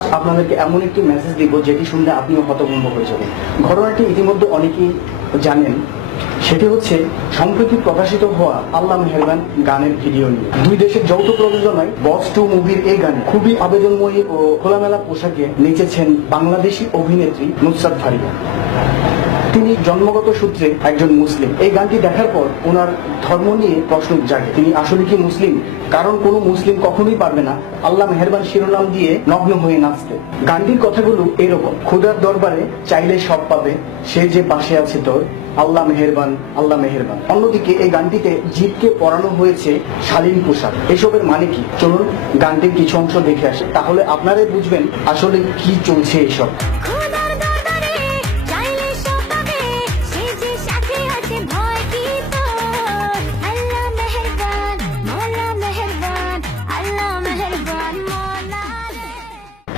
আপনাদেরকে এমন একটি মেসেজ দিব যেটি শুনলে আপনিও হতভম্ব হয়ে যাবেন। ঘটনাটি ইতিমধ্যে অনেকেই জানেন। সেটি হচ্ছে, সম্প্রতি প্রকাশিত হওয়া আল্লাহ মেহরবান গানের ভিডিও নিয়ে। দুই দেশের যৌথ প্রযোজনায় বস টু মুভির এই গানে খুবই আবেদনময়ী ও খোলামেলা পোশাকে নেচেছেন বাংলাদেশি অভিনেত্রী নুসরাত ফারিয়া। তিনি জন্মগত সূত্রে একজন মুসলিম। এই গানটি দেখার পর ওনার ধর্ম নিয়ে প্রশ্ন জাগে। তিনি আসলে কি মুসলিম? কারণ কোনো মুসলিম কখনোই পারবে না। আল্লাহ মেহেরবান শিরোনাম দিয়ে নগ্ন হয়ে নাচতে। গানটির কথাগুলো এরকম। খুদার দরবারে চাইলে সব পাবে। সে যে পাশে আছে তোর। আল্লাহ মেহেরবান আল্লাহ মেহেরবান। অন্যদিকে এই গানটিতে জিতকে পরানো হয়েছে শালীন পোশাক। এসবের মানে কি? চলুন গানটির কিছু অংশ দেখে আসে। তাহলে আপনারাই বুঝবেন আসলে কি চলছে এসব।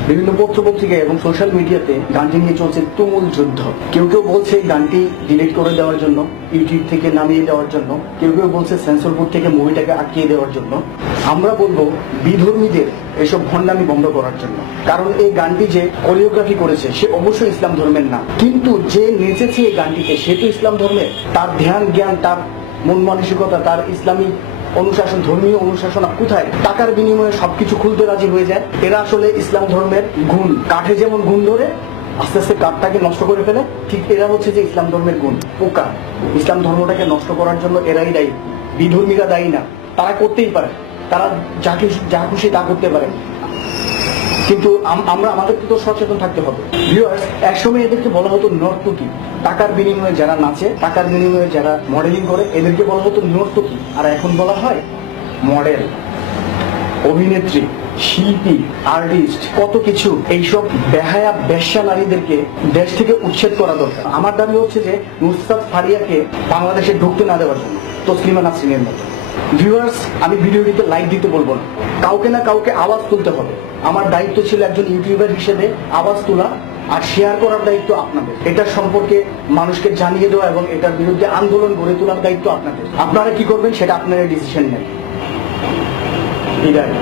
বিভিন্ন পত্র পত্রিকায় এবং সোশ্যাল মিডিয়াতে গানটি নিয়ে চলছে তুমুল যুদ্ধ। কেউ কেউ বলছে এই গানটি ডিলিট করে দেওয়ার জন্য, ইউটিউব থেকে নামিয়ে দেওয়ার জন্য। কেউ কেউ বলছে সেন্সর বোর্ড থেকে মুভিটাকে আটকিয়ে দেওয়ার জন্য। আমরা বলব বিধর্মীদের এসব ভণ্ডামি বন্ধ করার জন্য। কারণ এই গানটি যে কোরিওগ্রাফি করেছে, সে অবশ্যই ইসলাম ধর্মের না। কিন্তু যে নেচেছে এই গানটিকে, সে তো ইসলাম ধর্মের। তার ধ্যান, জ্ঞান, তার মন মানসিকতা, তার ইসলামী অনুশাসন, ধর্মীয় অনুশাসন কোথায়? টাকার বিনিময়ে সবকিছু খুলতে রাজি হয়ে যায়। এরা আসলে ইসলাম ধর্মের গুণ। কাঠে যেমন গুণ ধরে, আস্তে আস্তে কাঠটাকে নষ্ট করে ফেলে, ঠিক এরা হচ্ছে যে ইসলাম ধর্মের গুণ। পোকা। ইসলাম ধর্মটাকে নষ্ট করার জন্য এরাই দায়ী। বিধর্মীরা দায়ী না। তারা করতেই পারে। তারা যা কিছু যা খুশি তা করতে পারে। কিন্তু আমরা আমাদেরকে তো সচেতন থাকতে হবে। ভিউয়ার্স একসময় এদেরকে বলা হতো নর্তকী টাকার বিনিময়ে যারা নাচে, টাকার বিনিময়ে যারা মডেলিং করে, এদেরকে বলা হতো নর্তকী আর এখন বলা হয় মডেল অভিনেত্রী, শিল্পী আর্টিস্ট কত কিছু। এইসব বেহায়া, বেশ্যা নারীদেরকে দেশ থেকে উচ্ছেদ করা দরকার। আমার দাবি হচ্ছে যে নুসরাত ফারিয়াকে বাংলাদেশে ঢুকতে না দেওয়ার জন্য। তসলিমা নাসরিনের মতো। ভিউয়ার্স আমি ভিডিওটিতে লাইক দিতে বলব কাউকে না কাউকে আওয়াজ তুলতে হবে। আমার দায়িত্ব ছিল একজন ইউটিউবার হিসেবে আওয়াজ তোলা আর শেয়ার করার দায়িত্ব আপনাদের। এটার সম্পর্কে মানুষকে জানিয়ে দেওয়া এবং এটার বিরুদ্ধে আন্দোলন গড়ে তোলার দায়িত্ব আপনাদের। আপনারা কি করবেন সেটা আপনারা ডিসিশন নেন বিদায়।